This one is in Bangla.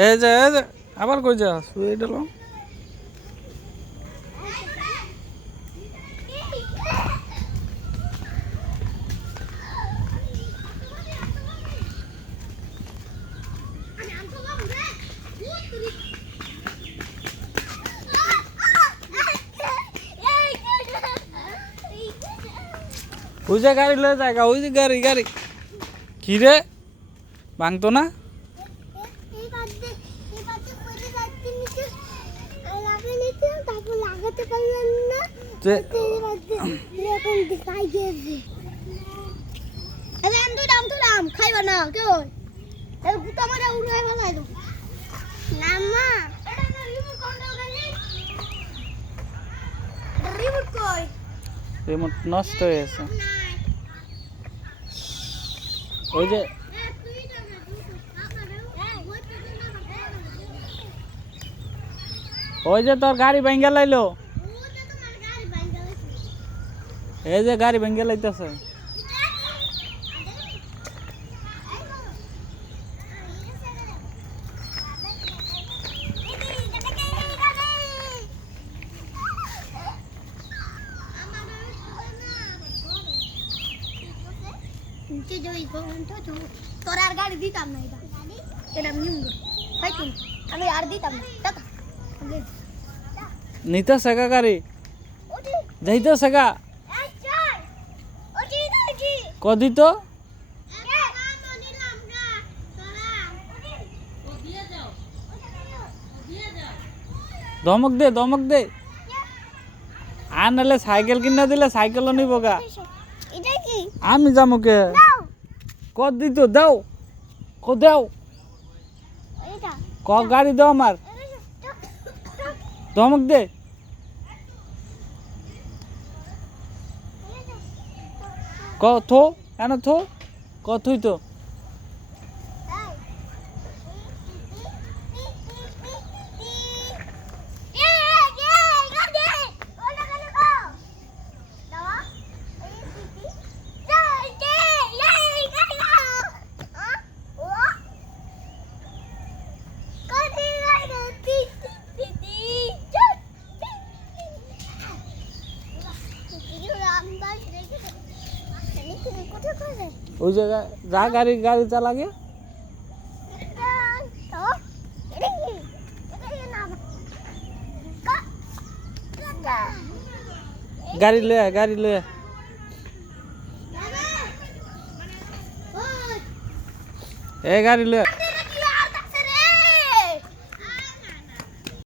এই যে আবার কই যা শুয়ে দিল ওই যে গাড়ি লয়ে যায় ওই যে গাড়ি কি রে ভাঙতো না খাইবা না কেউ রিমোট নষ্ট হয়ে গেছে ওই যে তোর গাড়ি ভেঙে লাইলো এই যে গাড়ি ভেঙে লাইতেছে তোর আর গাড়ি দিতাম না এটা আমি আর দিতাম না নিতে শেখা গাড়ি যাইতে শেখা কদি তো ধমক দে আর নাহলে সাইকেল কিনা দিলে সাইকেলও নিব গা আমি যাবো কে কদ দিত দাও দাও ক গাড়ি দাও আমার ধমক দে ক থো এন থো ক থুই তো ওই জায়গা যা গাড়ি চালা গিয়ে গাড়ি ले ए गाड़ी ले